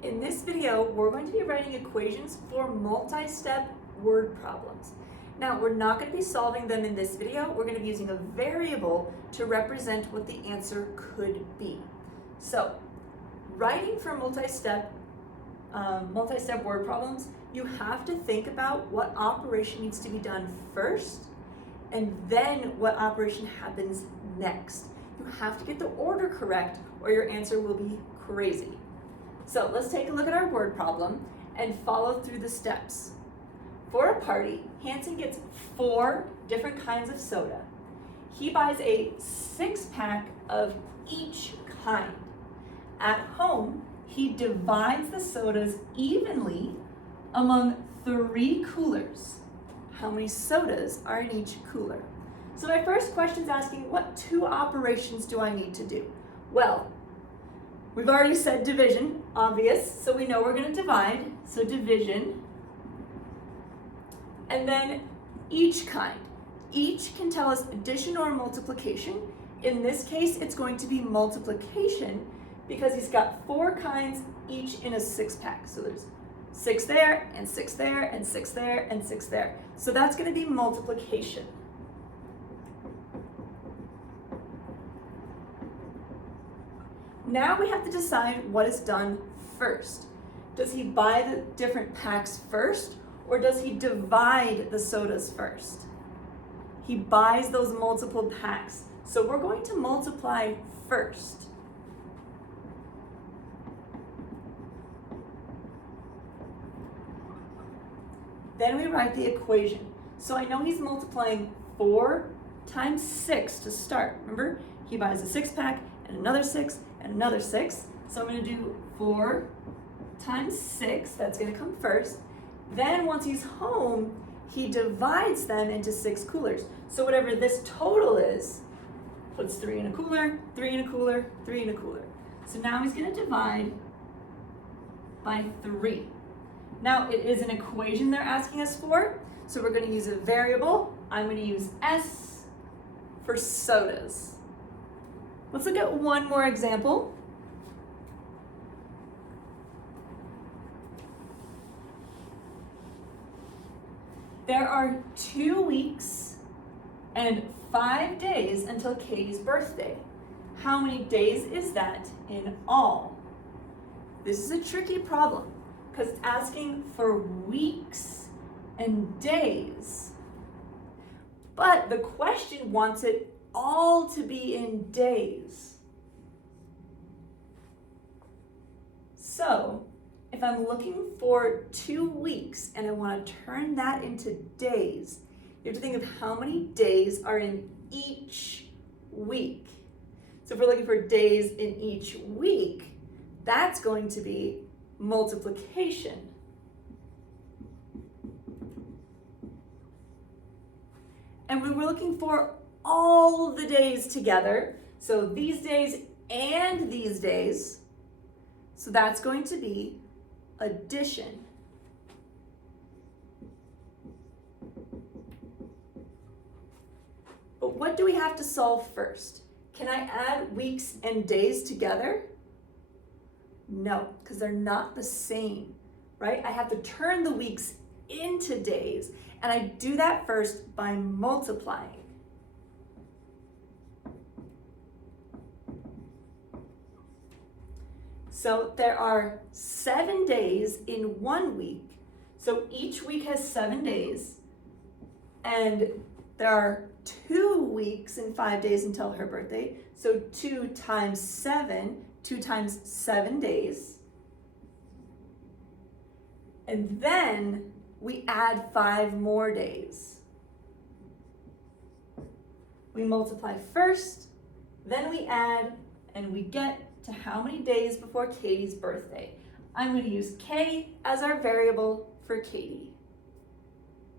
In this video, we're going to be writing equations for multi-step word problems. Now, we're not going to be solving them in this video. We're going to be using a variable to represent what the answer could be. So, writing for multi-step word problems, you have to think about what operation needs to be done first, and then what operation happens next. You have to get the order correct, or your answer will be crazy. So let's take a look at our word problem and follow through the steps. For a party, Hanson gets 4 different kinds of soda. He buys a 6-pack of each kind. At home, he divides the sodas evenly among 3 coolers. How many sodas are in each cooler? So my first question is asking, what 2 operations do I need to do? Well, we've already said division, obvious, so we know we're going to divide, so division. And then each kind. Each can tell us addition or multiplication. In this case, it's going to be multiplication because he's got 4 kinds, each in a 6-pack. So there's 6 there, and 6 there, and 6 there, and 6 there. So that's going to be multiplication. Now we have to decide what is done first. Does he buy the different packs first, or does he divide the sodas first? He buys those multiple packs. So we're going to multiply first. Then we write the equation. So I know he's multiplying 4 times 6 to start. Remember, he buys a 6-pack and another 6 and another 6. So I'm going to do 4 times 6. That's going to come first. Then once he's home, he divides them into 6 coolers. So whatever this total is, puts 3 in a cooler, 3 in a cooler, 3 in a cooler. So now he's going to divide by 3. Now it is an equation they're asking us for, so we're going to use a variable. I'm going to use S for sodas. Let's look at one more example. There are 2 weeks and 5 days until Katie's birthday. How many days is that in all? This is a tricky problem because it's asking for weeks and days. But the question wants it all to be in days. So, if I'm looking for 2 weeks and I want to turn that into days, you have to think of how many days are in each week. So if we're looking for days in each week, that's going to be multiplication. And we were looking for all the days together, so these days and these days, so that's going to be addition. But what do we have to solve first? Can I add weeks and days together? No, because they're not the same, right? I have to turn the weeks into days, and I do that first by multiplying. So there are 7 days in 1 week. So each week has 7 days. And there are 2 weeks and 5 days until her birthday. So 2 times 7, 2 times 7 days. And then we add 5 more days. We multiply first, then we add, and we get to how many days before Katie's birthday. I'm going to use K as our variable for Katie.